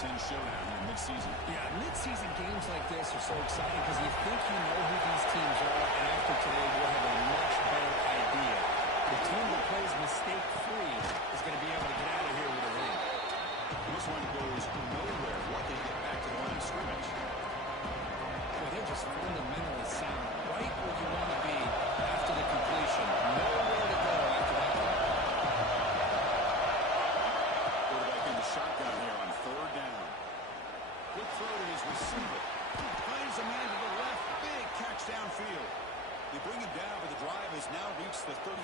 10 showdown here mid-season. Yeah, mid-season games like this are so exciting because you think you know who these teams are, and after today we'll have a much better idea. The team that plays mistake-free is going to be able to get out of here with a win. This one goes nowhere. Lucky to get back to the line of scrimmage. Well, they're just fundamentally sound, right where you want to be after the completion. Nowhere to go after that one. Quarterback in the shotgun here on 3rd down. Good throw to his receiver. Finds a man to the left. Big catch downfield. They bring him down, but the drive has now reached the 35.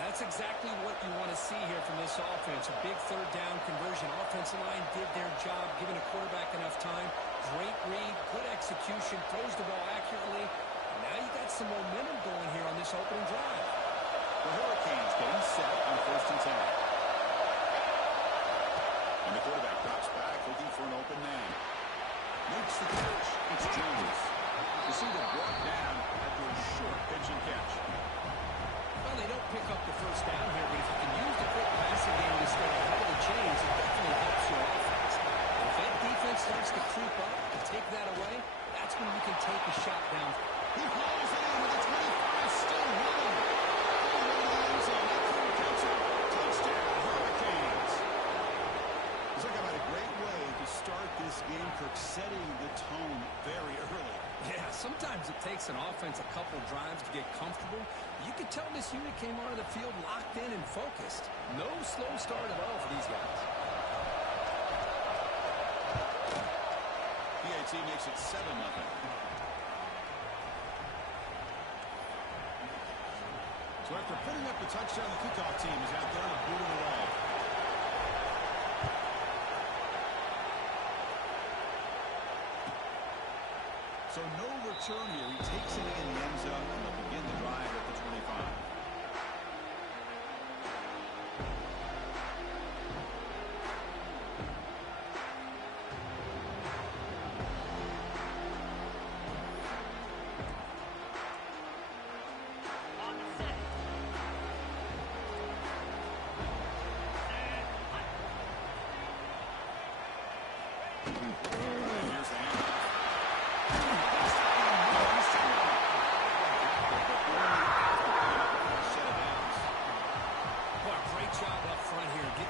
That's exactly what you want to see here from this offense. A big 3rd down conversion. Offensive line did their job, giving a quarterback enough time. Great read, good execution, throws the ball accurately. And now you got some momentum going here on this opening drive. The Hurricanes getting set on 1st and 10. And the quarterback drops back, looking for an open man. Makes the catch. It's Jones. Receiver brought down after a short pitch and catch. Well, they don't pick up the 1st down here, but if you can use the quick passing game to stay ahead of the chains, it definitely helps your offense. If that defense starts to creep up and take that away, that's when you can take a shot down. He hauls it in with a 25, still running. Going into the end zone. That couldn't catch him. Touchdown, Hurricanes. Looks like I've had a great way to start this game, Kirk, setting the tone very early. Yeah, sometimes it takes an offense a couple drives to get comfortable. You can tell this unit came onto the field locked in and focused. No slow start at all for these guys. PAT makes it 7-0. So after putting up the touchdown, the kickoff team is out there to boot it away. So no return here. He takes it in the end zone, and they'll begin the drive at the 25. Here's the handoff.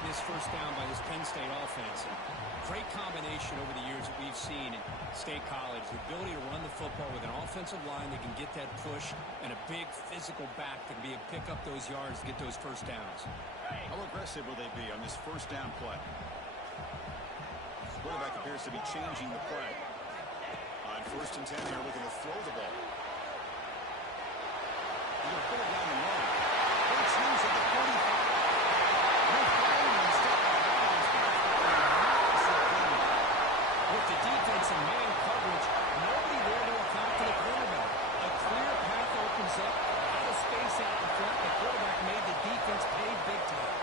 This 1st down by this Penn State offense. And great combination over the years that we've seen in State College. The ability to run the football with an offensive line that can get that push and a big physical back that can be able to pick up those yards to get those 1st downs. How aggressive will they be on this 1st down play? Quarterback appears to be changing the play. On 1st and 10, they're looking to throw the ball. He's going to put it down the line. Let's use it at the 45. With the defense and man coverage, nobody there to account for the quarterback. A clear path opens up, a lot of space out in front. The quarterback made the defense pay big time.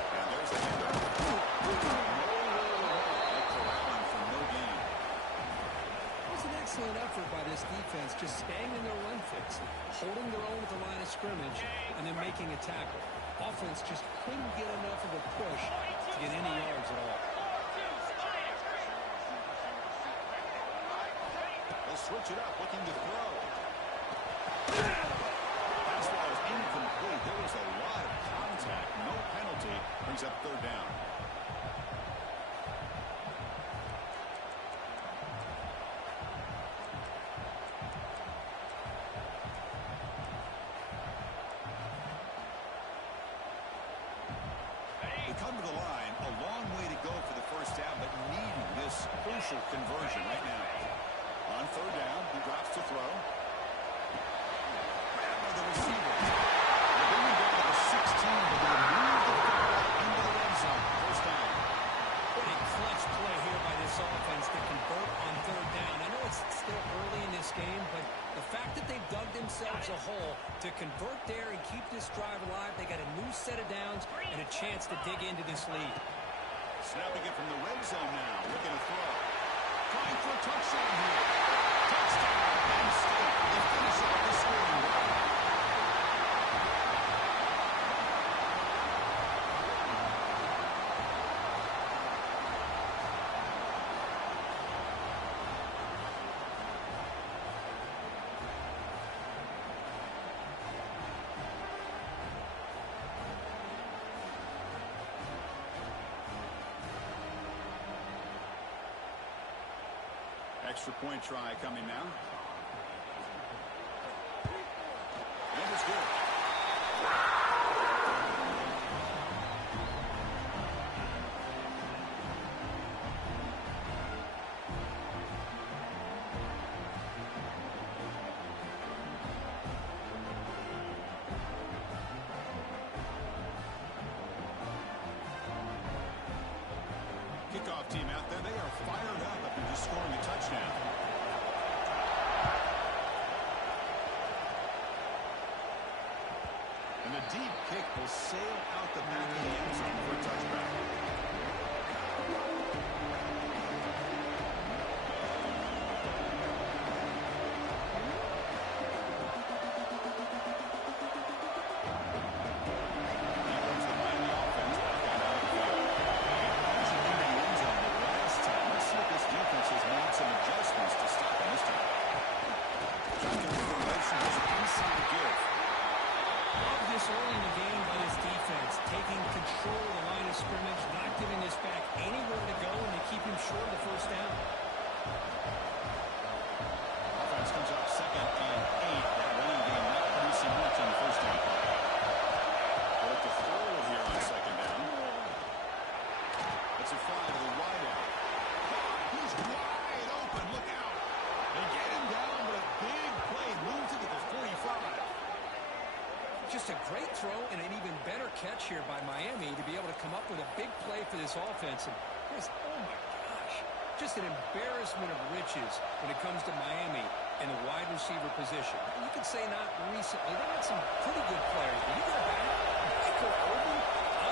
And there's the handoff. Corralling for no gain. It was an excellent effort by this defense, just staying in their run fix, holding their own at the line of scrimmage, and then making a tackle. Offense just couldn't get enough of a push to get any yards at all. They'll switch it up, looking to throw. Pass ball is incomplete. There was a lot of contact. No penalty. Brings up 3rd down. They come to the line, a long way to go for the 1st down, but needing this crucial conversion right now. On 3rd down, he drops to throw. Grabbed by the receiver. They bring him down to the 16, but they move the football into the red zone. 1st down. What a clutch play here by this offense to convert on 3rd down. I know it's still early in this game, but the fact that they've dug themselves a hole to convert there and keep this drive alive, they got a new set of downs and a chance to dig into this lead. Snapping it from the red zone now. Looking to throw. Trying for a touchdown here. Touchdown, Penn State. They finish off the scoring drive. 3 Extra point try coming now. And it's good. Kickoff team out there, they are fired up after just scoring a touchdown. And the deep kick will sail out the back of the end zone for a touchback. Early in the game by this defense, taking control of the line of scrimmage, not giving this back anywhere to go, and they keep him short of the first down. Offense comes up 2nd and 8. That running game not producing much on the first down play. They'll look to throw it here on 2nd down. It's a fly to the wide out. He's wide open. Look out. They get him down, but a big play moves it to the 45. Just a great throw and an even better catch here by Miami to be able to come up with a big play for this offense. And this, oh my gosh, just an embarrassment of riches when it comes to Miami and the wide receiver position. And you could say not recently. They had some pretty good players. But you go back, Michael Irvin,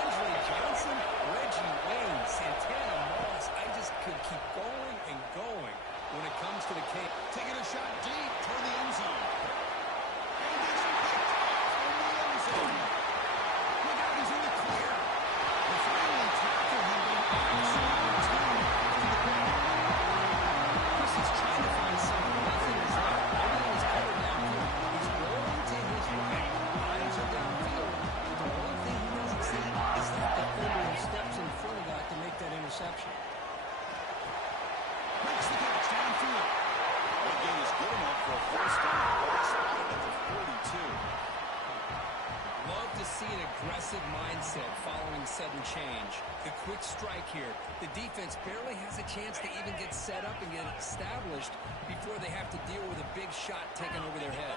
Andre Johnson, Reggie Wayne, Santana Moss. I just could keep going and going when it comes to the case. Taking a shot deep toward the end zone. Look out, he's in the clear. They finally tackle him, but absolutely Chris is trying to find something. Nothing is there. Everything's covered downfield. He's rolling to his right. Eyes are downfield. The only thing he doesn't see is that defender who steps in front of that to make that interception. makes the catch downfield. That gain is good enough for a first down. Spotted at the 42. Love to see an aggressive mindset following sudden change. The quick strike here. The defense barely has a chance to even get set up and get established before they have to deal with a big shot taken over their head.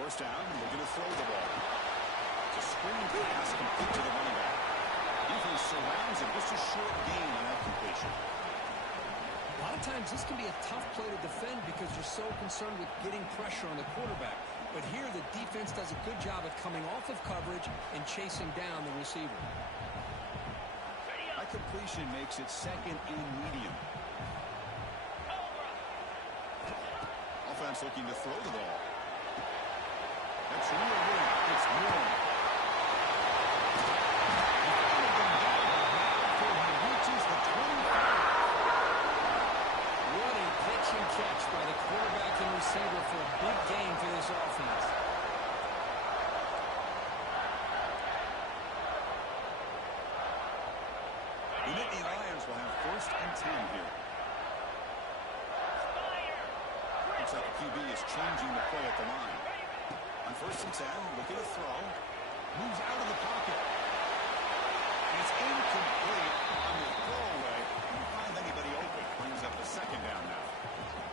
First down, they're going to throw the ball. It's a screen pass complete to the running back. Defense surrounds him. Just a short gain on that completion. A lot of times this can be a tough play to defend because you're so concerned with getting pressure on the quarterback. But here the defense does a good job of coming off of coverage and chasing down the receiver. That completion makes it 2nd and medium. Offense looking to throw the ball. That's real good. It's Moore. He reaches the 25. What a pitch and catch by the quarterback and receiver for a big gain for this offense. The Nittany Lions will have 1st and 10 here. Looks like the QB is changing the play at the line. On 1st and 10, looking to throw. Moves out of the pocket. And it's incomplete on the throwaway. Couldn't find anybody open. Brings up the 2nd down now.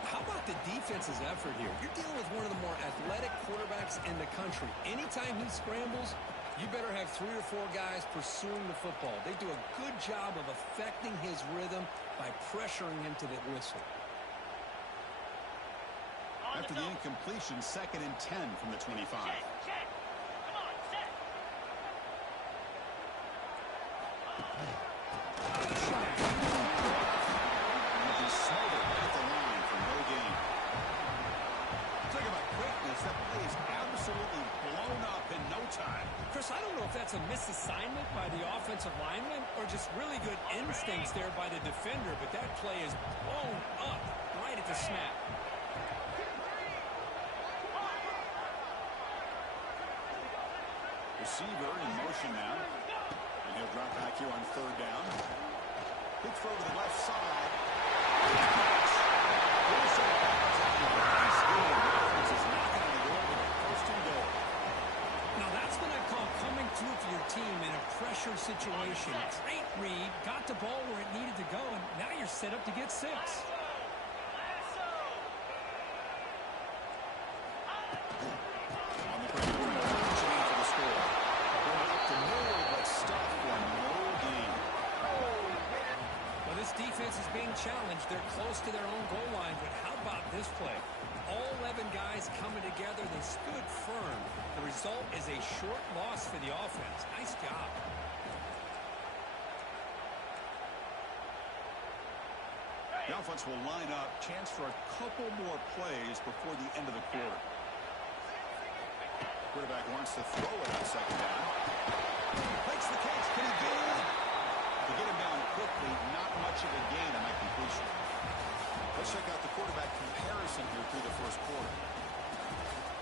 How about the defense's effort here? You're dealing with one of the more athletic quarterbacks in the country. Anytime he scrambles, you better have 3 or 4 guys pursuing the football. They do a good job of affecting his rhythm by pressuring him to the whistle. After the incompletion, 2nd and 10 from the 25. Check. Come on, set. He'll be smothered at the line for no gain. Talk about quickness. That play is absolutely blown up in no time. Chris, I don't know if that's a misassignment by the offensive lineman or just really good instincts there by the defender, but that play is blown up right at the snap. Receiver in motion now. And he'll drop back here on 3rd down. Big throw to the left side. situation. Great read, got the ball where it needed to go, and now you're set up to get 6. On the ground, chain for the score. Bring up the middle, but stop for no gain. Well, this defense is being challenged. They're close to their own goal line, but how about this play? All 11 guys coming together. They stood firm. The result is a short loss for the offense. Nice job. The offense will line up. Chance for a couple more plays before the end of the quarter. Quarterback wants to throw it on second down. Makes the catch. Can he get it? To get him down quickly, not much of a gain on that completion. Let's check out the quarterback comparison here through the first quarter.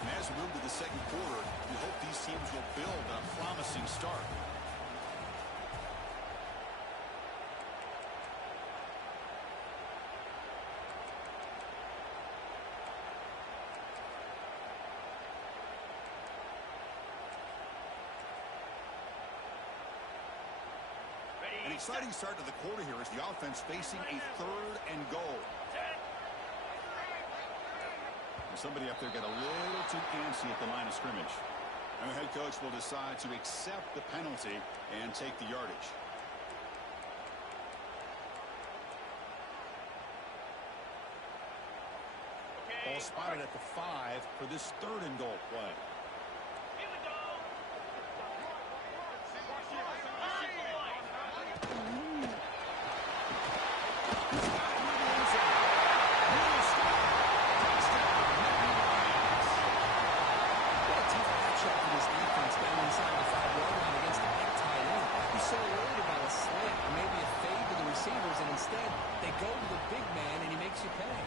And as we move to the second quarter, we hope these teams will build on a promising start. An exciting start to the quarter here as the offense facing a 3rd and goal. Somebody up there got a little too antsy at the line of scrimmage. And the head coach will decide to accept the penalty and take the yardage. Ball spotted at the 5 for this 3rd and goal play. Here we go. And instead, they go to the big man, and he makes you pay.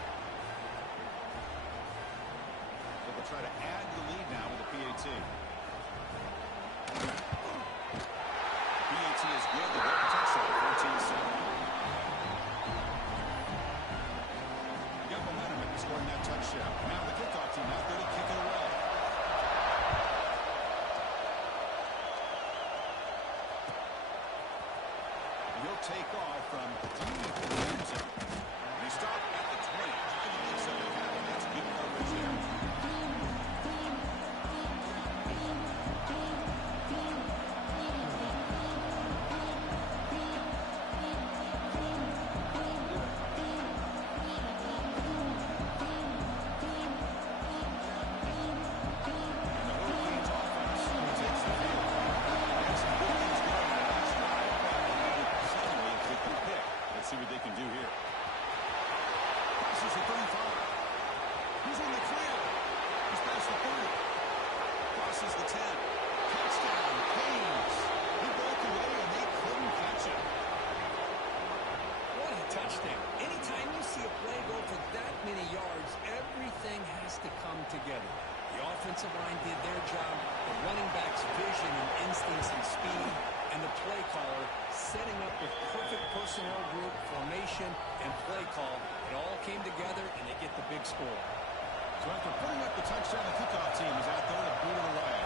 So they'll try to add to the lead now with a PAT. PAT is good. The work touchdown, 14-7. Got momentum in scoring that touchdown. Now the kickoff team out there to kick it away. He'll take off from deep in the end zone. And he stopped at the 20. That's good coverage there. See what they can do here. Passes the 35. He's in the clear. He's past the 30. Crosses the 10. Touchdown. Haynes. He broke away and they couldn't catch him. What a touchdown. Anytime you see a play go for that many yards, everything has to come together. The offensive line did their job, the running back's vision and instincts and speed, and the play caller setting up with perfect personnel group, formation, and play call. It all came together, and they get the big score. So after putting up the touchdown, the kickoff team is out there to boot it away.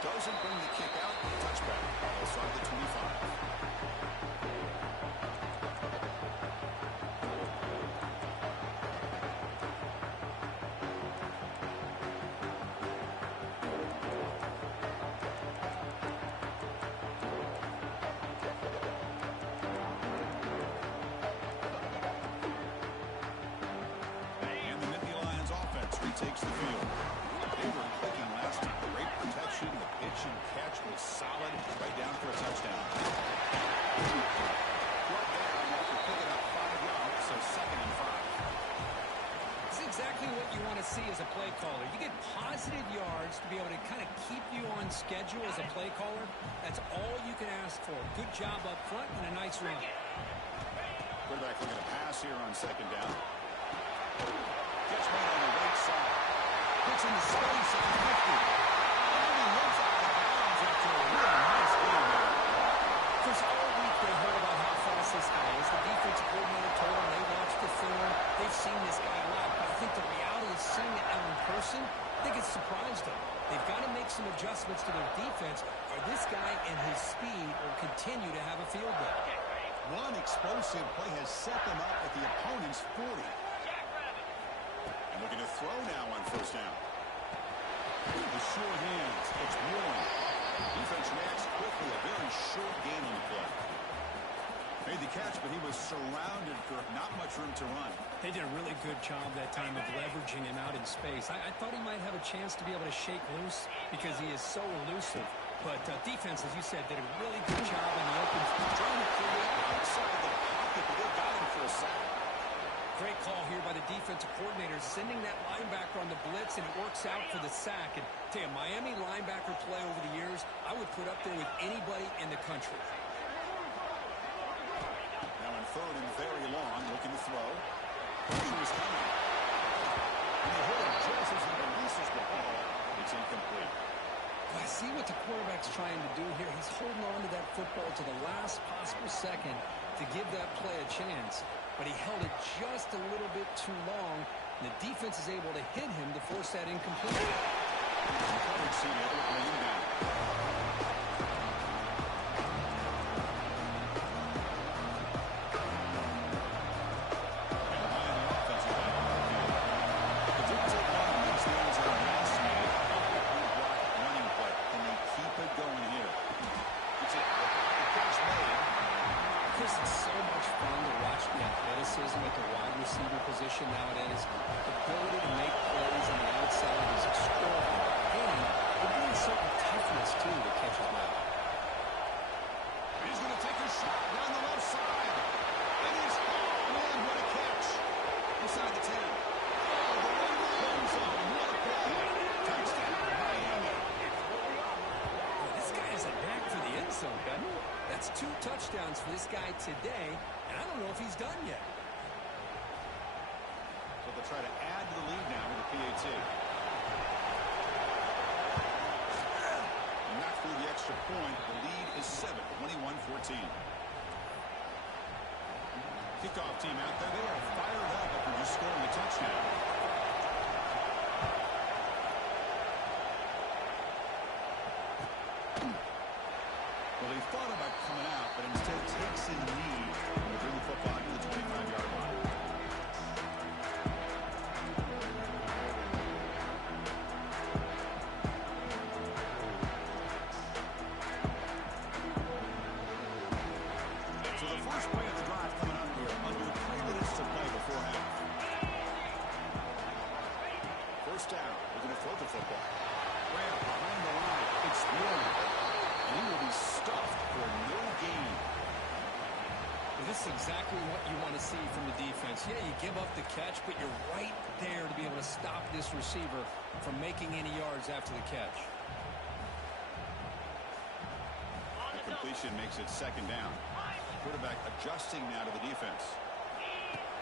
Doesn't bring the kick out. Touchback. They'll start the 25. Takes the field. They were clicking last time. Great protection. The pitch and catch was solid. Right down for a touchdown. Right down after picking up 5 yards, so 2nd and 5. It's exactly what you want to see as a play caller. You get positive yards to be able to kind of keep you on schedule as a play caller. That's all you can ask for. Good job up front and a nice run. Quarterback looking to pass here on 2nd down. Gets one on the right side. Puts in the space at the 50. And he moves out of bounds after a really nice game there. Because all week they heard about how fast this guy is. The defensive coordinator told them they watched the film. They've seen this guy a lot. But I think the reality has seen it now in person, I think it's surprised him. They've got to make some adjustments to their defense, or this guy and his speed will continue to have a field day. One explosive play has set them up at the opponent's 40. And looking to throw now on first down. The sure hands. It's Warren. Defense reacts quickly. A very short gain on the play. Made the catch, but he was surrounded for not much room to run. They did a really good job that time of leveraging him out in space. I thought he might have a chance to be able to shake loose because he is so elusive. But defense, as you said, did a really good job in the open. Trying to create outside the pocket, but they got him for a sack. Great call here by the defensive coordinator, sending that linebacker on the blitz, and it works out for the sack. And tell you, Miami linebacker play over the years, I would put up there with anybody in the country. Now in third and very long, looking to throw. Pressure is coming. And they hit him just as he releases the ball. It's incomplete. I see what the quarterback's trying to do here. He's holding on to that football to the last possible second to give that play a chance. But he held it just a little bit too long, and the defense is able to hit him to force that incomplete. Coverage team able to bring him down. Position nowadays, the ability to make plays on the outside is extraordinary, and it brings certain toughness too that catches my eye. He's going to take a shot down the left side. And he's man, what a catch. Inside the 10. Oh, the run goes on. What a play. Touchdown, Miami. Well, this guy has a knack for the end zone, doesn't he? That's 2 touchdowns for this guy today, and I don't know if he's done yet. So they'll try to add to the lead now with the PAT. And not through the extra point. The lead is 7, 21-14. Kickoff team out there. They are fired up after just scoring a touchdown. Well, he thought about coming out, but instead takes a knee and will bring the football to the 25-yard line. So the first play of the drive coming up here, under 3 minutes to play before half. First down, they're going to throw the football. Graham behind the line, it's Warren. And he will be stuffed for no gain. Well, this is exactly what you want to see from the defense. Yeah, you give up the catch, but you're right there to be able to stop this receiver from making any yards after the catch. The completion makes it second down. Quarterback adjusting now to the defense.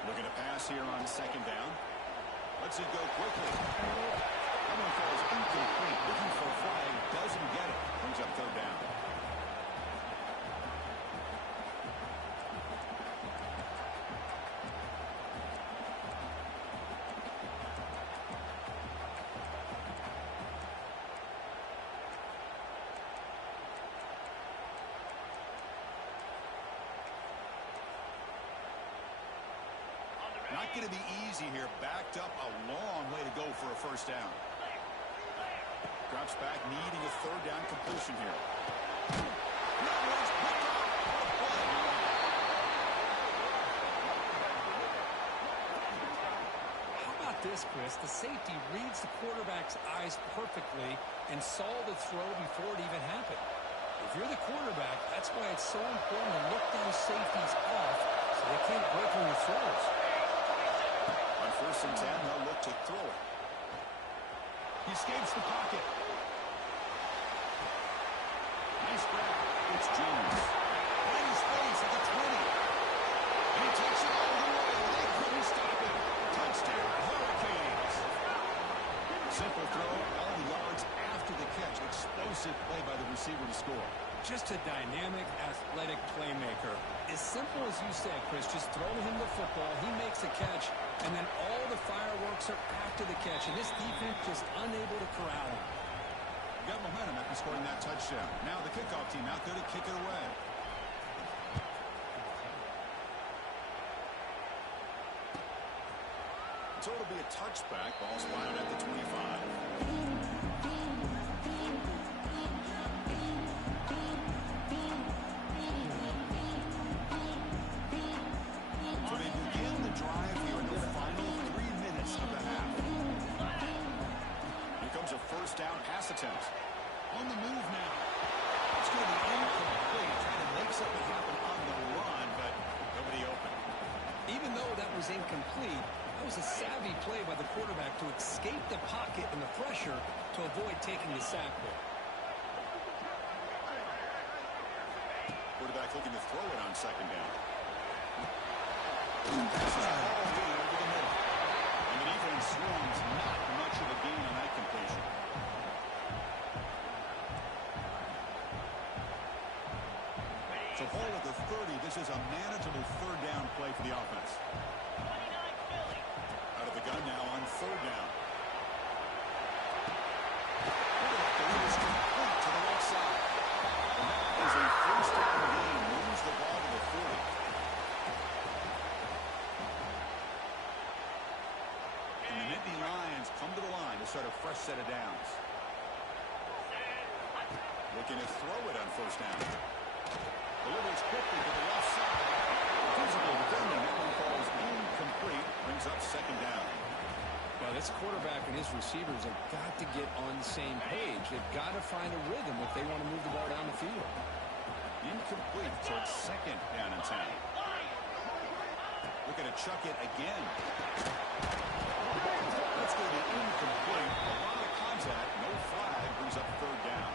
Looking to pass here on second down. Lets it go quickly. That one falls incomplete. Looking for a flag. Doesn't get it. Brings up third down. Not going to be easy here. Backed up a long way to go for a first down. Drops back, needing a third down completion here. How about this, Chris? The safety reads the quarterback's eyes perfectly and saw the throw before it even happened. If you're the quarterback, that's why it's so important to look those safeties off so they can't break on your throws. On first and 10, they'll look to throw it. He escapes the pocket. Nice grab. It's Jones. Right in space at the 20. And he takes it all the way. They couldn't stop it. Touchdown, Hurricanes. Simple throw, all the yards after the catch. Explosive play by the receiver to score. Just a dynamic, athletic playmaker. As simple as you said, Chris, just throw him the football, he makes a catch, and then all the fireworks are after the catch. And this defense just unable to corral him. Got momentum after scoring that touchdown. Now the kickoff team out there to kick it away. So it'll be a touchback. Ball spotted at the 25. So they begin the drive here in the final 3 minutes of the half. Here comes a first down pass attempt. On the move now. It's going to be incomplete. Trying to make something happen on the run, but nobody open. Even though that was incomplete, that was a savvy play by the quarterback to escape the pocket and the pressure to avoid taking the sack there. Quarterback looking to throw it on second down. Passes the ball over the middle. And the defense swings not much of a gain on that completion. So ball at the 30. This is a manageable third down play for the offense. 29 Philly. Out of the gun now on third down. Quarterback the lead is complete to the right side. And that is a first down gain. Moves the ball to the 40. And the Nittany Lions come to the line to start a fresh set of downs. Looking to throw it on first down. Delivers quickly to the left side. Physical defending. That one falls incomplete. Brings up second down. Well, this quarterback and his receivers have got to get on the same page. They've got to find a rhythm if they want to move the ball down the field. Incomplete. So it's second down and 10. Looking to chuck it again. That's going to be incomplete. A lot of contact. No flag. Brings up third down.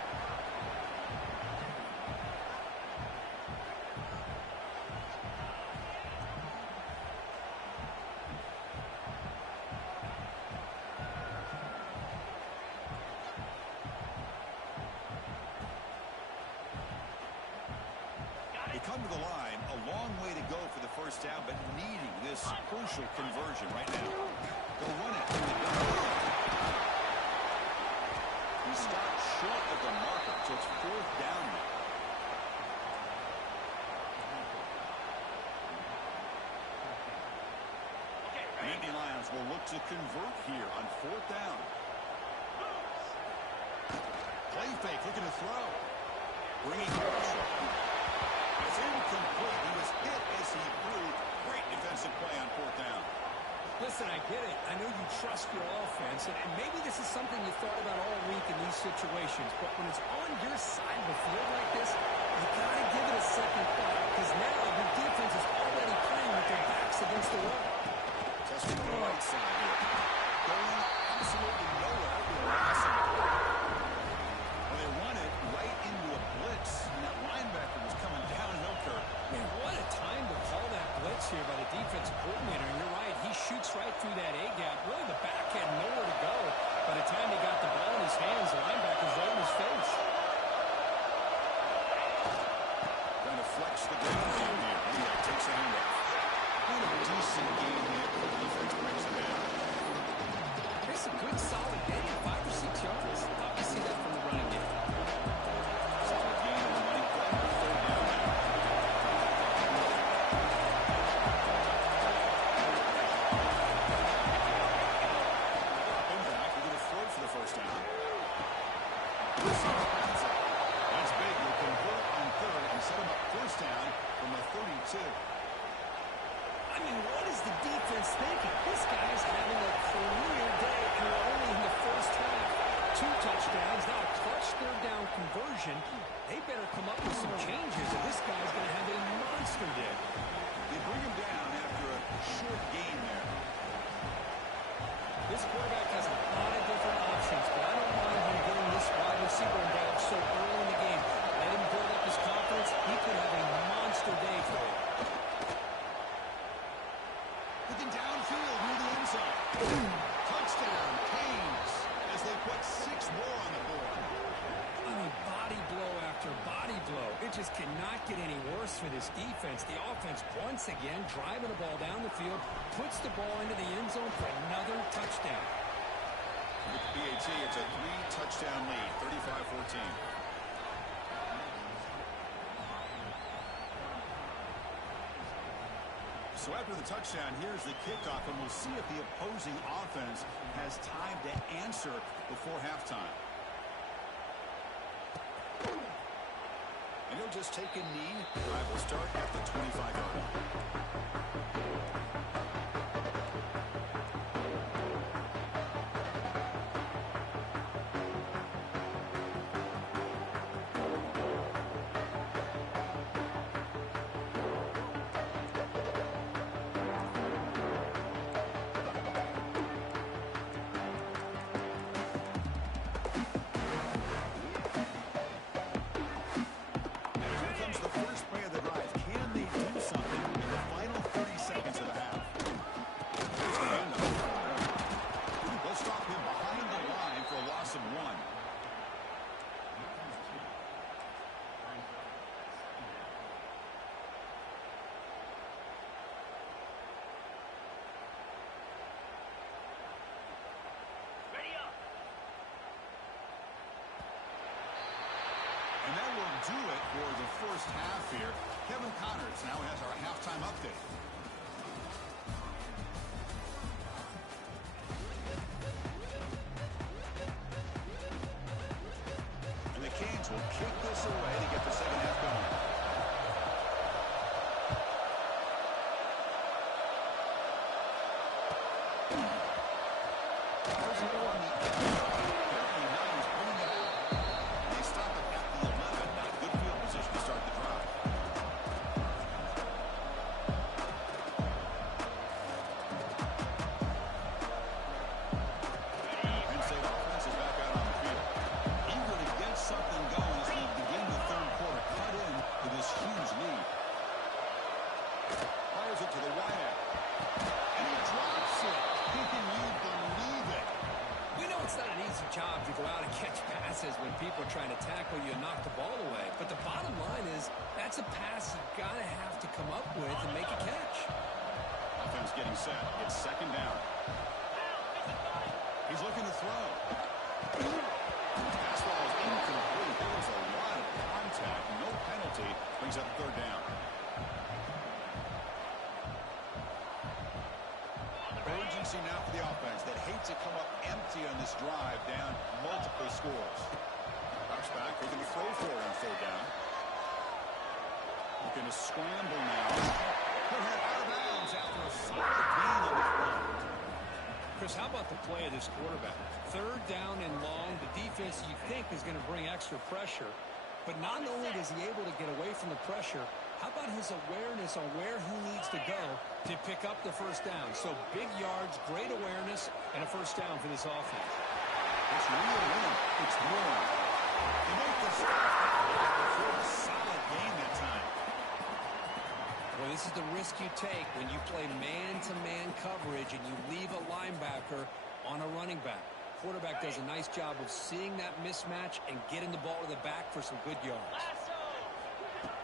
They come to the line, a long way to go for the first down, but needing this crucial conversion right now. They'll run it from the gun. He stopped short of the marker, so it's fourth down now. The Nittany Lions will look to convert here on fourth down. Play fake, looking to throw. Bringing pressure. It's incomplete. He was hit as he threw. Great defensive play on fourth down. Listen, I get it. I know you trust your offense, and maybe this is something you thought about all week in these situations, but when it's on your side of the field like this, you got to give it a second thought, because now your defense is already playing with their backs against the wall. Testing the right side here. Going absolutely nowhere. Awesome. Well, they run it right into a blitz, and that linebacker was coming downhill curve. Man, what a time to call that blitz here by the defensive coordinator. And you're right, he shoots right through that A-gap. Really, the back had nowhere to go. By the time he got the ball in his hands, the linebacker's right in his face. Trying to flex the ground game here. Takes a handoff. Kind of a decent game here. The defense brings it down. It's a good, solid game. 5 or 6 yards. Love to see that from the running game. Solid gain on the running play. Third down now. Back. We're going to throw for the first down. That's big. We'll convert on third and set him up first down from the 32. I mean, what is the defense thinking? This guy is having a career day, and we're only in the first half. 2 touchdowns, now a clutch third down conversion. They better come up with some changes, or this guy's going to have a monster day. They bring him down after a short gain there. This quarterback has a lot of different options, but I don't mind him getting this wide receiver involved so early in the game. Let him build up his confidence. He could have a monster day for you. Looking downfield near the end zone. Touchdown, Canes, as they put 6 more on the board. I mean, body blow after after body blow. It just cannot get any worse for this defense. The offense, once again, driving the ball down the field, puts the ball into the end zone for another touchdown. With the PAT, it's a 3-touchdown lead, 35-14. So after the touchdown, here's the kickoff, and we'll see if the opposing offense has time to answer before halftime. And he'll just take a knee. Drive will start at the 25-yard line. And that will do it for the first half here. Kevin Connors now has our halftime update. And the Canes will kick this away to get the second half going. Job to go out and catch passes when people are trying to tackle you and knock the ball away. But the bottom line is that's a pass you've got to have to come up with and make a catch. Offense getting set. It's second down. He's looking to throw. Pass ball is incomplete. There was a lot of contact. No penalty. Brings up third down. Urgency now for the offense that hates to come up empty on this drive, down multiple scores. Drops back, looking to throw for it on third down. Looking to scramble now. Put her out of bounds after a solid gain on that run. Chris, how about the play of this quarterback? Third down and long. The defense you think is going to bring extra pressure. But not only is he able to get away from the pressure, how about his awareness on where he needs to go to pick up the first down? So big yards, great awareness, and a first down for this offense. It's real in. It's warm. They make the stop for a solid gain that time. Well, this is the risk you take when you play man-to-man coverage and you leave a linebacker on a running back. Quarterback does a nice job of seeing that mismatch and getting the ball to the back for some good yards.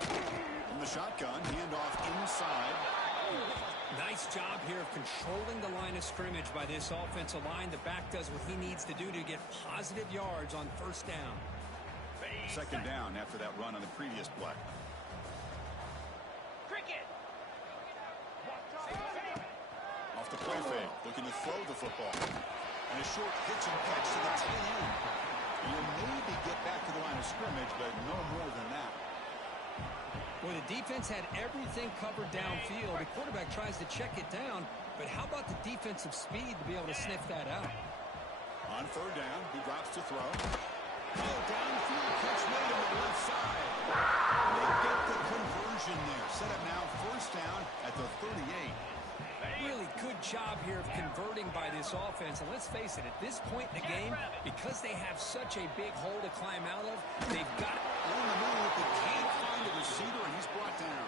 From the shotgun, handoff inside. Nice job here of controlling the line of scrimmage by this offensive line. The back does what he needs to do to get positive yards on first down. Second down after that run on the previous play. Cricket. Off the play fake, looking to throw the football. And a short hitch and catch to the tight end. You'll maybe get back to the line of scrimmage, but no more than that. Well, the defense had everything covered downfield. The quarterback tries to check it down, but how about the defensive speed to be able to sniff that out? On third down, he drops to throw. Oh, downfield catch made on the left side. They get the conversion there. Set up now first down at the 38. Really good job here of converting by this offense. And let's face it, at this point in the game, because they have such a big hole to climb out of, they've got it on the move, but can't find the receiver, and he's brought down.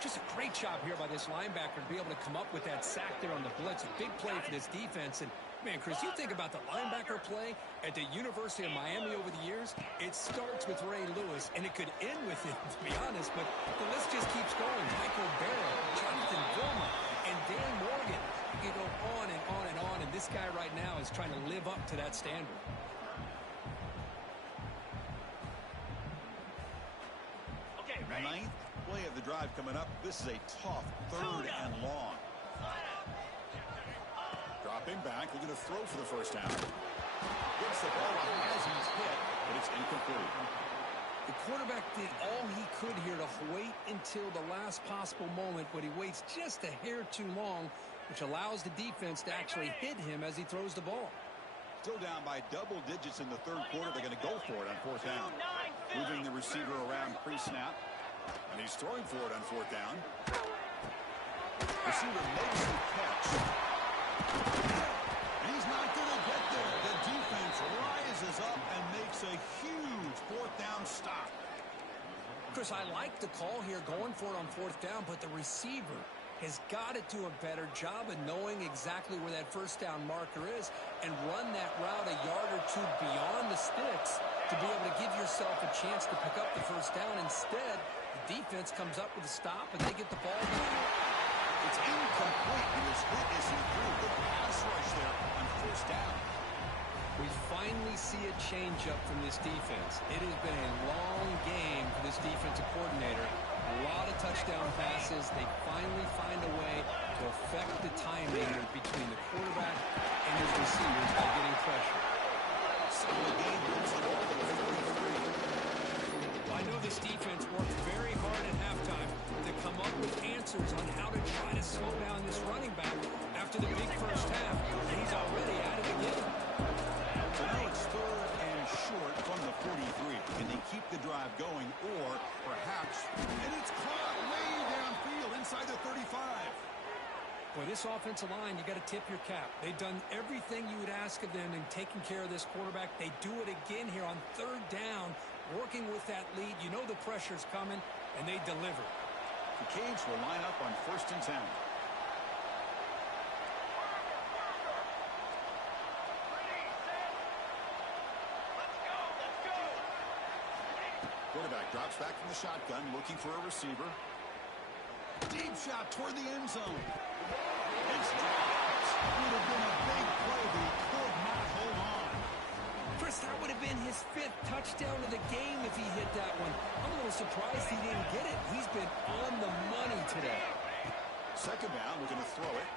Just a great job here by this linebacker to be able to come up with that sack there on the blitz. A big play for this defense, and Man, Chris, you think about the linebacker play at the University of Miami over the years, it starts with Ray Lewis, and it could end with him, to be honest, but the list just keeps going. Michael Barrow, Jonathan Vilma, and Dan Morgan. You can go on and on and on, and this guy right now is trying to live up to that standard. Okay, ready? Ninth play of the drive coming up. This is a tough 3rd and long. Dropping back, looking to throw for the first down. Gets the ball as he's hit, but it's incomplete. The quarterback did all he could here to wait until the last possible moment, but he waits just a hair too long, which allows the defense to actually hit him as he throws the ball. Still down by double digits in the 3rd quarter. They're going to go for it on 4th down. Moving the receiver around pre-snap. And he's throwing for it on 4th down. Receiver makes the catch. And he's not going to get there. The defense rises up and makes a huge 4th down stop. Chris, I like the call here going for it on 4th down, but the receiver has got to do a better job of knowing exactly where that 1st down marker is and run that route a yard or two beyond the sticks to be able to give yourself a chance to pick up the 1st down. Instead, the defense comes up with a stop and they get the ball back. It's incomplete. He was hit as he threw. Good pass rush there on 1st down. We finally see a change-up from this defense. It has been a long game for this defensive coordinator. A lot of touchdown passes. They finally find a way to affect the timing between the quarterback and his receivers by getting pressure. So the game moves the ball to the 43. I know this defense worked very hard at halftime to come up with answers on how to try to slow down this running back after the big first half, and he's already at it again. So now it's 3rd and short from the 43. Can they keep the drive going, or perhaps, and it's caught way downfield inside the 35. Boy, this offensive line, you got to tip your cap. They've done everything you would ask of them in taking care of this quarterback. They do it again here on 3rd down, working with that lead. You know the pressure's coming, and they deliver. The Canes will line up on 1st and 10. Quarterback drops back from the shotgun, looking for a receiver. Deep shot toward the end zone. It's dropped. Would have been a big play, but he could not hold on. Chris, that would have been his 5th touchdown of the game if he hit that one. I'm a little surprised he didn't get it. He's been on the money today. 2nd down, looking to throw it.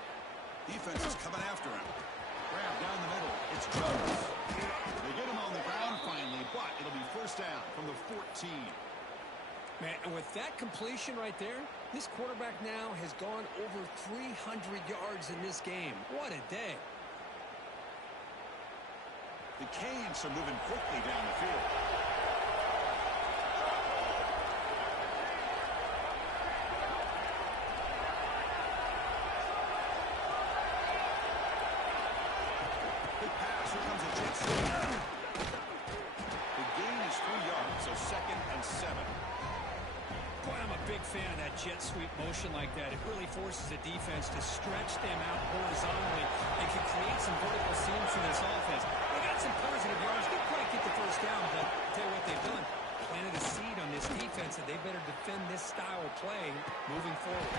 Defense is coming after him. Grab down the middle. It's Jones. They get him on the ground finally, but it'll be 1st down from the 14. Man, and with that completion right there, this quarterback now has gone over 300 yards in this game. What a day. The Canes are moving quickly down the field. Big pass. Here comes a jet sweep. The gain is 3 yards, so 2nd and 7. Boy, I'm a big fan of that jet sweep motion like that. It really forces the defense to stretch them out horizontally and can create some vertical seams for this offense. They got some positive yards. Didn't quite get the 1st down, but I'll tell you what they've done. Planted a seed on this defense that they better defend this style of play moving forward.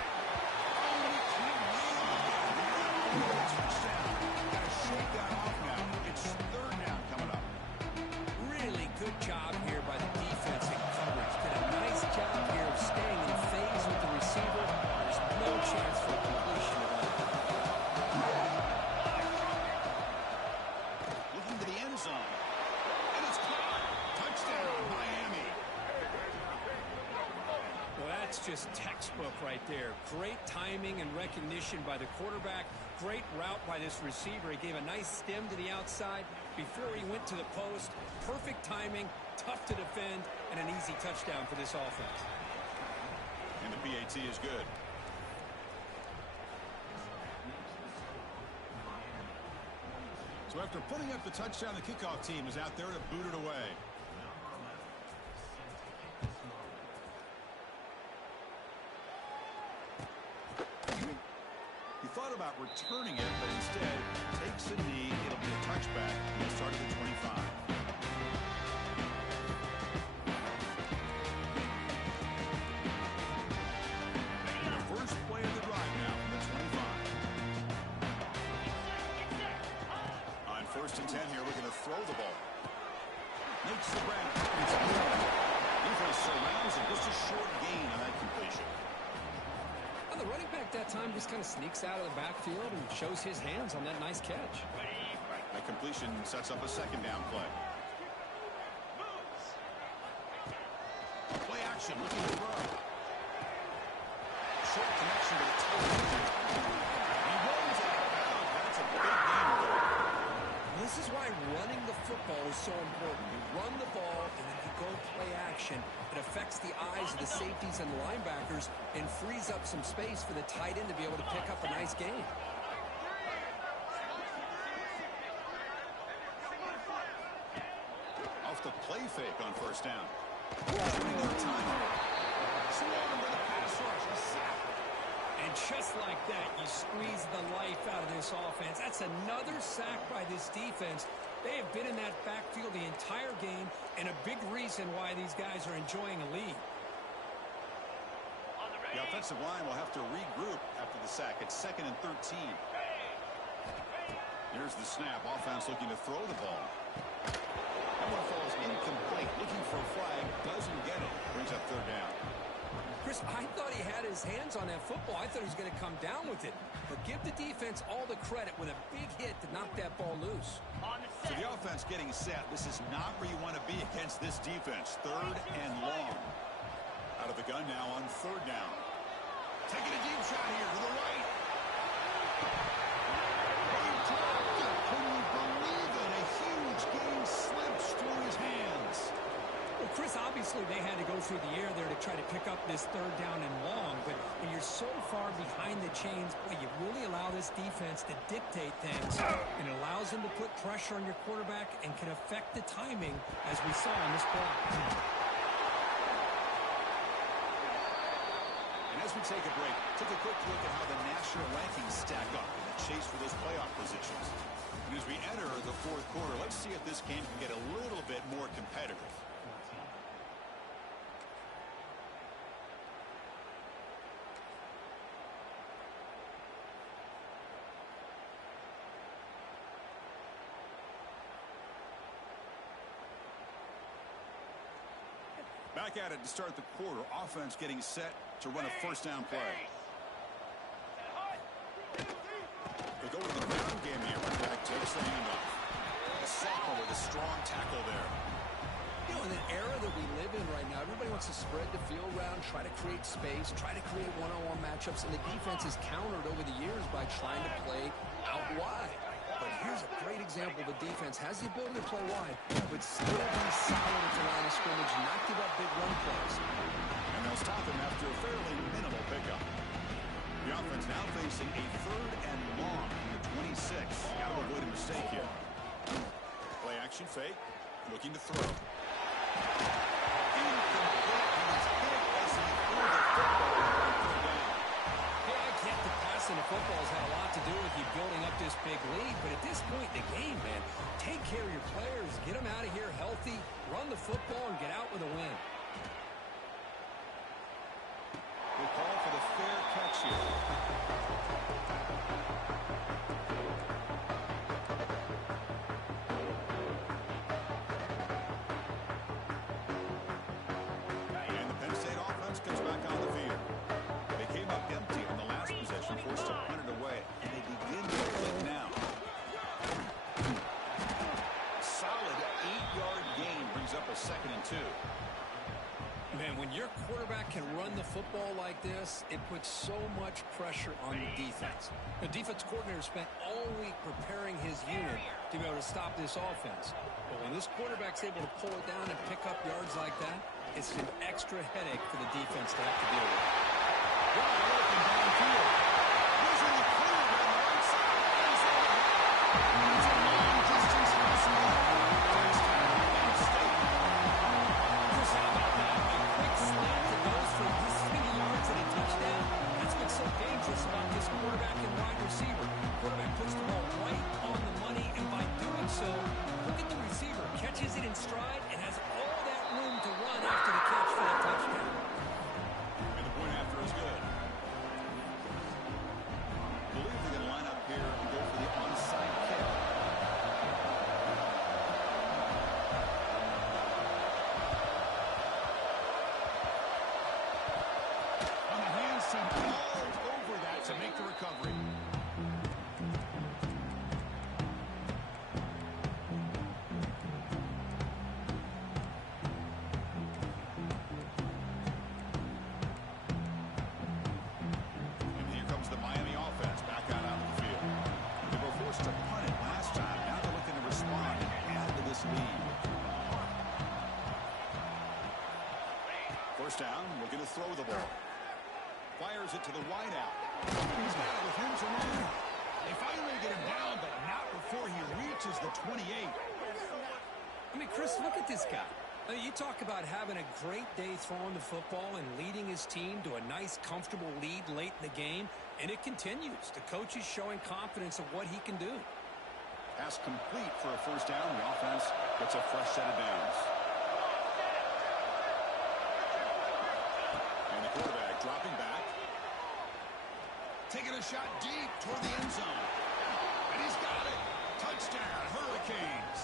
Touchdown. Got to shake that off now. It's 3rd down coming up. Really good job here by the defense in coverage. Did a nice job here of staying in phase with the receiver. There's no chance for completion at all. Looking to the end zone. And it's caught. Touchdown, Miami. Well, that's just textbook right there. Great timing and recognition by the quarterback. Great route by this receiver. He gave a nice stem to the outside before he went to the post. Perfect timing, tough to defend, and an easy touchdown for this offense. And the PAT is good. So after putting up the touchdown, the kickoff team is out there to boot it away. He thought about returning it, but instead takes a knee. It'll be a touchback at the start of the 25. The first play of the drive now from the 25. On 1st and 10 here, we're going to throw the ball. Makes the grab. Defense surrounds it. Just a short gain on that completion. The running back that time just kind of sneaks out of the backfield and shows his hands on that nice catch. That completion sets up a 2nd down play. Play action, looking to throw. Short connection to the toe. He runs out of bounds. That's a big gain there. This is why running the football is so important. You run the ball and then you go play action. It affects the eyes of the safeties and the linebackers and frees up some space for the tight end to be able to pick up a nice gain. Off the play fake on 1st down. Shooting their time. Swarming to the pass rush. A sack. And just like that, you squeeze the life out of this offense. That's another sack by this defense. They have been in that backfield the entire game, and a big reason why these guys are enjoying a lead. The offensive line will have to regroup after the sack. It's 2nd and 13. Here's the snap. Offense looking to throw the ball. That one falls incomplete. Looking for a flag. Doesn't get it. Brings up 3rd down. Chris, I thought he had his hands on that football. I thought he was going to come down with it. But give the defense all the credit with a big hit to knock that ball loose. So the offense getting set. This is not where you want to be against this defense. 3rd and long. Out of the gun now on 3rd down. Taking a deep shot here to the right. He dropped it. Can you believe it? A huge gain slips through his hands. Well, Chris, obviously they had to go through the air there to try to pick up this 3rd down and long, but when you're so far behind the chains, boy, you really allow this defense to dictate things, and it allows them to put pressure on your quarterback and can affect the timing, as we saw in this play. And as we take a break, take a quick look at how the national rankings stack up in the chase for those playoff positions. And as we enter the 4th quarter, let's see if this game can get a little bit more competitive. Back at it to start the quarter. Offense getting set to run a 1st down play. They go to the ground game here. Running back takes the handoff. A sophomore with a strong tackle there. You know, in the era that we live in right now, everybody wants to spread the field around, try to create space, try to create one-on-one matchups, and the defense is countered over the years by trying to play out wide. But here's a great example. The defense has the ability to play wide, but still be solid at the line of scrimmage, not give up big run plays. And they'll stop him after a fairly minimal pickup. The offense now facing a 3rd and long from the 26. Got to avoid a mistake here. Play action fake. Looking to throw. Passing the football has had a lot to do with you building up this big lead, but at this point in the game, man, take care of your players, get them out of here healthy, run the football, and get out with a win. We'll call for the fair catch here. And the Penn State offense comes back on the field. They came up empty on the last possession, forced to punt it away, and they begin to click now. Solid 8-yard gain brings up a 2nd and 2. Man, when your quarterback can run the football like this, it puts so much pressure on the defense. The defense coordinator spent all week preparing his unit to be able to stop this offense. But when this quarterback's able to pull it down and pick up yards like that, it's an extra headache for the defense to have to deal with. Wide open downfield. Usually clear on the right side. It's a long-distance receiver. Chris, how about that? A quick slant that goes for this many yards and a touchdown. That's what's so dangerous about this quarterback and wide catches it in stride and has all that room to run after the catch for that touchdown. And the point after is good. I believe they're going to line up here and go for the onside kick. On the hands team, all over that to make the recovery. First down, looking to throw the ball. Fires it to the wideout. He's got it with him to run. They finally get him down, but not before he reaches the 28. I mean, Chris, look at this guy. I mean, you talk about having a great day throwing the football and leading his team to a nice, comfortable lead late in the game, and it continues. The coach is showing confidence of what he can do. Pass complete for a first down. The offense gets a fresh set of downs. And the quarterback dropping back. Taking a shot deep toward the end zone. And he's got it. Touchdown, Hurricanes.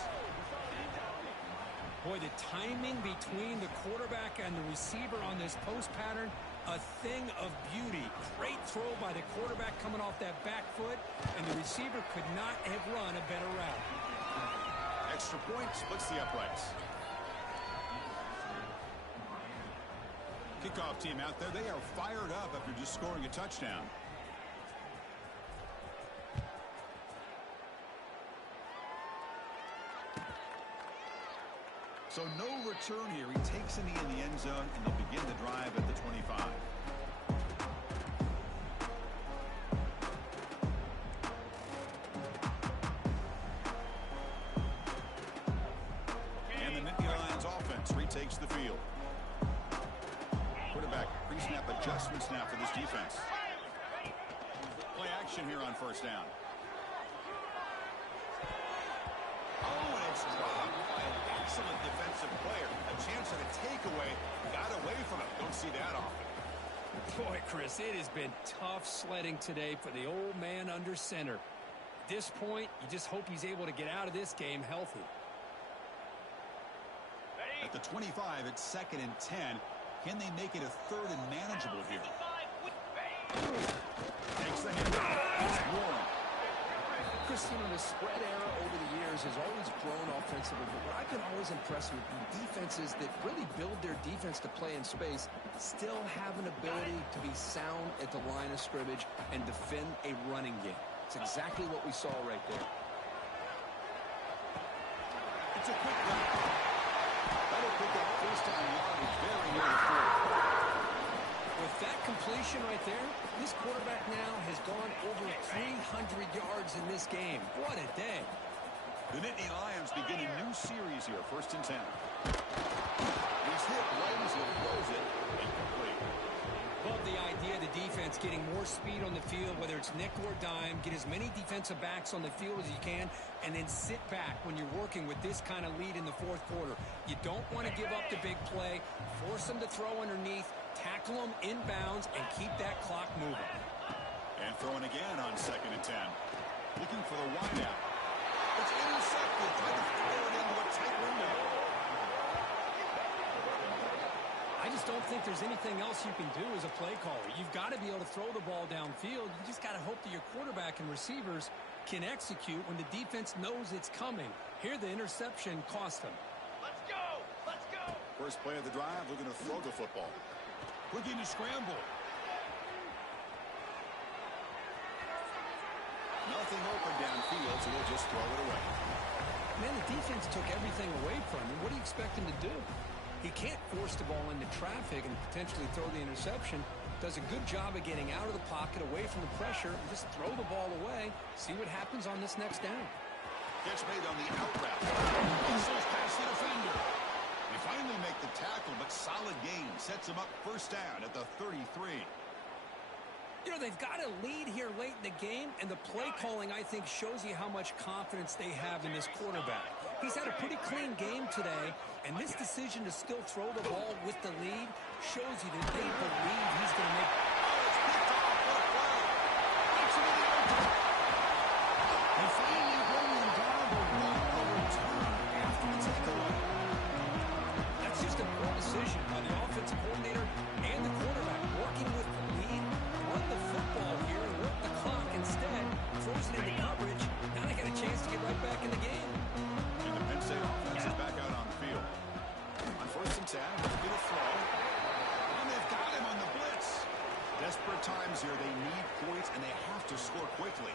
Boy, the timing between the quarterback and the receiver on this post pattern, a thing of beauty. Great throw by the quarterback coming off that back foot, and the receiver could not have run a better route. Extra point splits the uprights. Kickoff team out there, they are fired up after just scoring a touchdown. So no return here. He takes it in the end zone, and they'll begin the drive at the 25. And the Nittany Lions offense retakes the field. Quarterback pre-snap adjustments now for this defense. Play action here on first down. Oh, and it's dropped by an excellent defensive player. A chance at a takeaway. Got away from it. Don't see that often. Boy, Chris, it has been tough sledding today for the old man under center. At this point, you just hope he's able to get out of this game healthy. At the 25, it's 2nd and 10. Can they make it a 3rd and manageable here? Takes the handoff. It's Warren. Chris, you know, the spread era over the years has always grown offensively, but what I've been always impressed with defenses that really build their defense to play in space still have an ability to be sound at the line of scrimmage and defend a running game. It's exactly what we saw right there. It's a quick run. That'll pick up first down yardage very near the 4. With that completion right there, this quarterback now has gone over 300 yards in this game. What a day. The Nittany Lions begin a new series here, 1st and 10. He's hit right as he throws it. Incomplete. Love the idea of the defense getting more speed on the field, whether it's nickel or dime, get as many defensive backs on the field as you can, and then sit back when you're working with this kind of lead in the 4th quarter. You don't want to give up the big play, force them to throw underneath, tackle them inbounds, and keep that clock moving. And throwing again on 2nd and 10. Looking for the wideout. It's intercepted. Trying to throw it into a tight window. I just don't think there's anything else you can do as a play caller. You've got to be able to throw the ball downfield. You just got to hope that your quarterback and receivers can execute when the defense knows it's coming. Here, the interception cost them. Let's go! Let's go! First play of the drive, looking to throw the football. Looking to scramble. Nothing open downfield, so he'll just throw it away. Man, the defense took everything away from him. What do you expect him to do? He can't force the ball into traffic and potentially throw the interception. Does a good job of getting out of the pocket, away from the pressure, and just throw the ball away. See what happens on this next down. Catch made on the out route. Whistles past the defender. They finally make the tackle, but solid gain sets him up first down at the 33. You know, they've got a lead here late in the game, and the play calling, I think, shows you how much confidence they have in this quarterback. He's had a pretty clean game today, and this decision to still throw the ball with the lead shows you that they believe he's going to make. And finally bringing down the return after the takeaway. That's just a poor decision by the offensive coordinator and the quarterback, working with the lead, run the football here, and work the clock instead, throws it into coverage. Now they got a chance to get right back in the game. And the Penn State offense is back out on the field. On 1st and 10, get a throw. And they've got him on the blitz. Desperate times here. They need points, and they have to score quickly.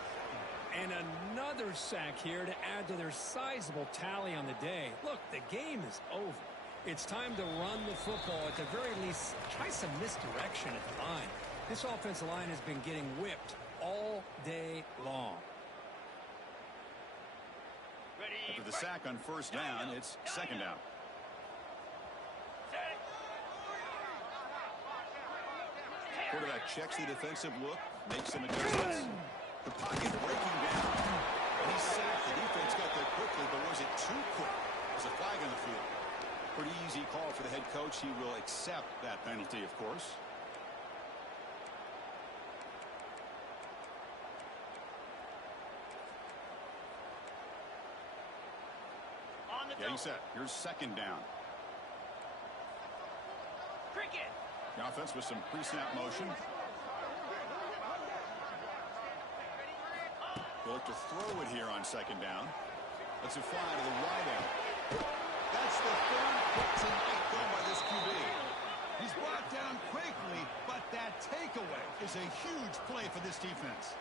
And another sack here to add to their sizable tally on the day. Look, the game is over. It's time to run the football. At the very least, try some misdirection at the line. This offensive line has been getting whipped all day long. After the sack on 1st down, it's 2nd down. Quarterback checks the defensive look, makes some adjustments. The pocket breaking down. And he's safe. The defense got there quickly, but was it too quick? There's a flag on the field. Pretty easy call for the head coach. He will accept that penalty, of course. Getting set. Here's 2nd down. Cricket. The offense with some pre-snap motion. They'll look to throw it here on 2nd down. Let's it fly to the wide end. That's the 3rd pick tonight thrown by this QB. He's brought down quickly, but that takeaway is a huge play for this defense.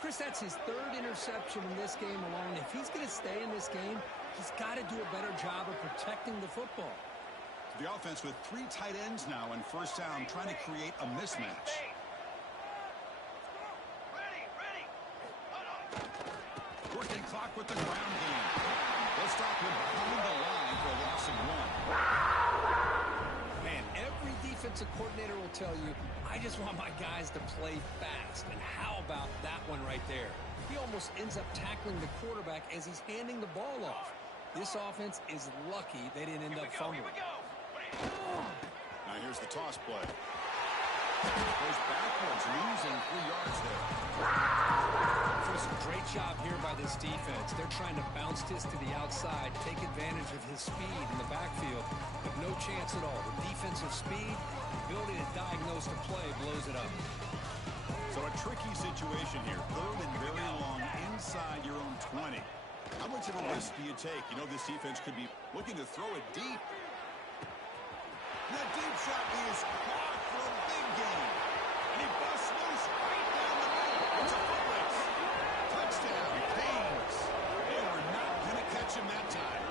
Chris, that's his 3rd interception in this game alone. If he's going to stay in this game, he's got to do a better job of protecting the football. The offense with 3 tight ends now on 1st down, trying to create a mismatch. Working clock with the ground game. They'll stop him behind the line for a loss of 1. Man, every defensive coordinator will tell you, I just want my guys to play fast. And how about that one right there? He almost ends up tackling the quarterback as he's handing the ball off. This offense is lucky they didn't end up fumbling. Now here's the toss play. Goes backwards, losing 3 yards there. Chris, great job here by this defense. They're trying to bounce this to the outside, take advantage of his speed in the backfield, but no chance at all. The defensive speed, the ability to diagnose the play blows it up. So a tricky situation here. 3rd and very long inside your own 20. How much of a risk do you take? You know this defense could be looking to throw it deep. That deep shot is caught for a big gain. And he busts loose right down the middle. It's a foot race. Touchdown, Canes. They were not going to catch him that time.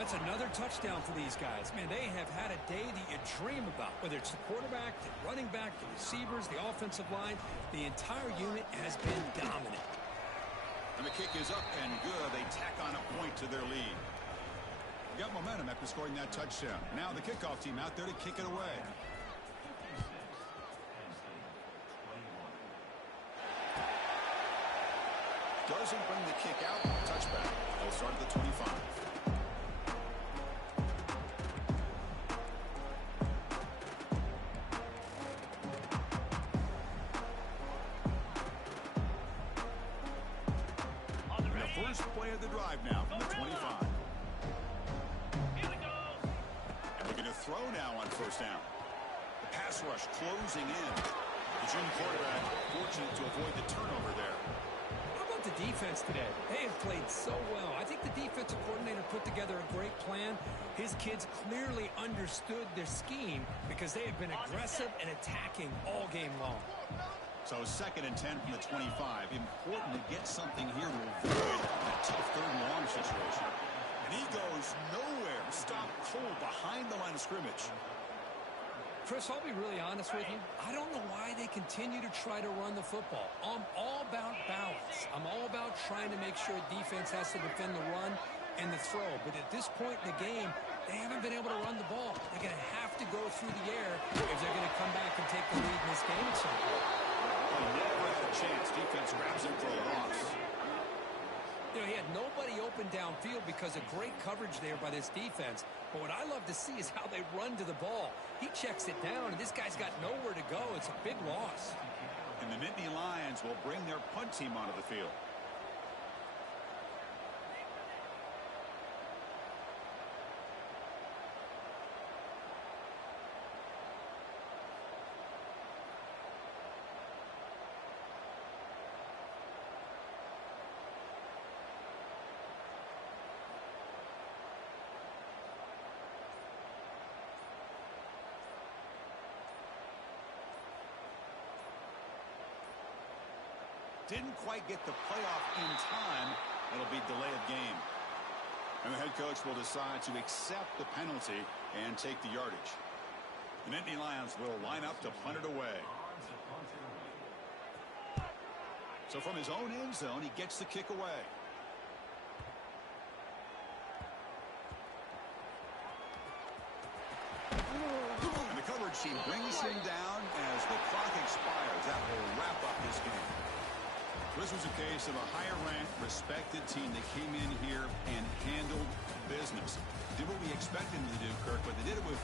That's another touchdown for these guys. Man, they have had a day that you dream about. Whether it's the quarterback, the running back, the receivers, the offensive line, the entire unit has been dominant. And the kick is up and good. They tack on a point to their lead. Got momentum after scoring that touchdown. Now the kickoff team out there to kick it away. Doesn't bring the kick out. Touchback. They'll start at the 25. The first play of the drive now from the 25. To throw now on 1st down. The pass rush closing in. The June quarterback fortunate to avoid the turnover there. How about the defense today? They have played so well. I think the defensive coordinator put together a great plan. His kids clearly understood their scheme because they have been aggressive and attacking all game long. So 2nd and 10 from the 25. Important to get something here to avoid that tough 3rd and long situation. And he goes nowhere. Stopped cold behind the line of scrimmage. Chris, I'll be really honest with you. I don't know why they continue to try to run the football. I'm all about balance. I'm all about trying to make sure defense has to defend the run and the throw. But at this point in the game, they haven't been able to run the ball. They're going to have to go through the air if they're going to come back and take the lead in this game at some point. He never had a chance. Defense grabs him for a loss. You know, he had nobody open downfield because of great coverage there by this defense. But what I love to see is how they run to the ball. He checks it down, and this guy's got nowhere to go. It's a big loss. And the Nittany Lions will bring their punt team onto the field. Didn't quite get the playoff in time. It'll be delay of game. And the head coach will decide to accept the penalty and take the yardage. The Nittany Lions will line up to punt it away. So from his own end zone, he gets the kick away. And the coverage team brings him down as the clock expires. That will wrap up this game. This was a case of a higher-ranked, respected team that came in here and handled business. Did what we expected them to do, Kirk, but they did it with